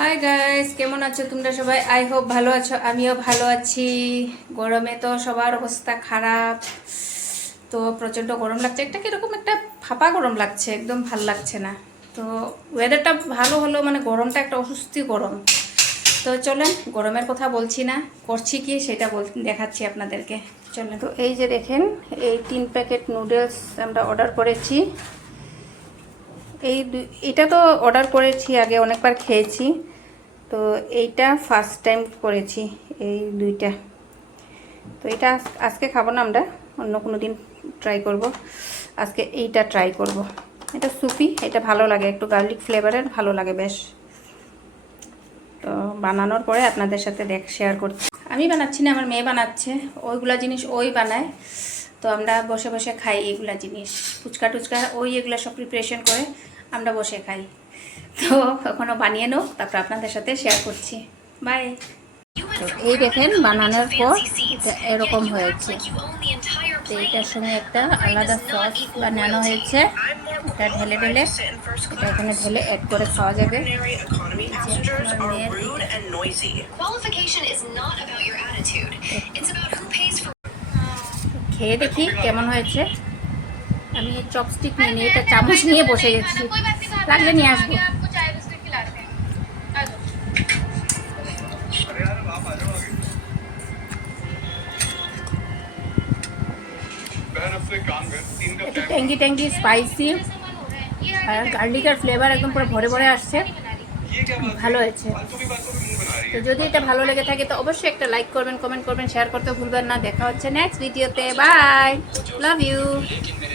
Hi guys, কেমন আছো তোমরা সবাই? আই হোপ ভালো আছো, আমিও ভালো আছি। গরমে তো সবার অবস্থা খারাপ। তো প্রচণ্ড গরম লাগছে, একটা কিরকম একটা ফাঁপা গরম লাগছে, একদম ভাল লাগছে না। তো ওয়েদারটা ভালো হলো, মানে গরমটা একটা অস্বস্তি গরম। তো চলেন, গরমের কথা বলছি না, করছি কি সেটা দেখাচ্ছি আপনাদেরকে। চলেন, তো এই যে দেখেন, এই 3 প্যাকেট নুডলস আমরা অর্ডার করেছি। এটা তো অর্ডার করেছি, আগে অনেকবার খেয়েছি। তো এইটা ফার্স্ট টাইম করেছি, এই দুইটা। তো এটা আজকে খাবো না, আমরা অন্য কোনো দিন ট্রাই করব। আজকে এইটা ট্রাই করব। এটা সুপি, এটা ভালো লাগে, একটু গার্লিক ফ্লেভারের, ভালো লাগে বেশ। তো বানানোর পরে আপনাদের সাথে শেয়ার করছি। আমি বানাচ্ছি না, আমার মেয়ে বানাচ্ছে। ওইগুলা জিনিস ওই বানায়, তো আমরা বসে বসে খাই এগুলা জিনিস। ফুচকা টুচকা ওই এগুলা সব প্রিপারেশন করে আমরা বসে খাই। তো এখনও বানিয়ে নাও, তারপর আপনাদের সাথে শেয়ার করছি। বাই। তো এই দেখেন, বানানোর পর এটা এরকম হয়েছে। তো এটার সঙ্গে একটা আলাদা সস বানানো হয়েছে, এটা ঢেলে ঢেলে, এটা এখানে ঢেলে অ্যাড করে খাওয়া যাবে। খেয়ে দেখি কেমন হয়েছে। আমি চপস্টিক নিয়ে এটা চামচ নিয়ে বসে গেছি, লাগলে নিয়ে আসবো। একটু ট্যাঙ্গি ট্যাঙ্গি স্পাইসি, আর গার্লিকের ফ্লেভার একদম পুরো ভরে ভরে আসছে, ভালো হয়েছে। তো যদি এটা ভালো লেগে থাকে তো অবশ্যই একটা লাইক করবেন, কমেন্ট করবেন, শেয়ার করতে ভুলবেন না। দেখা হচ্ছে নেক্সট ভিডিওতে। Bye, love you.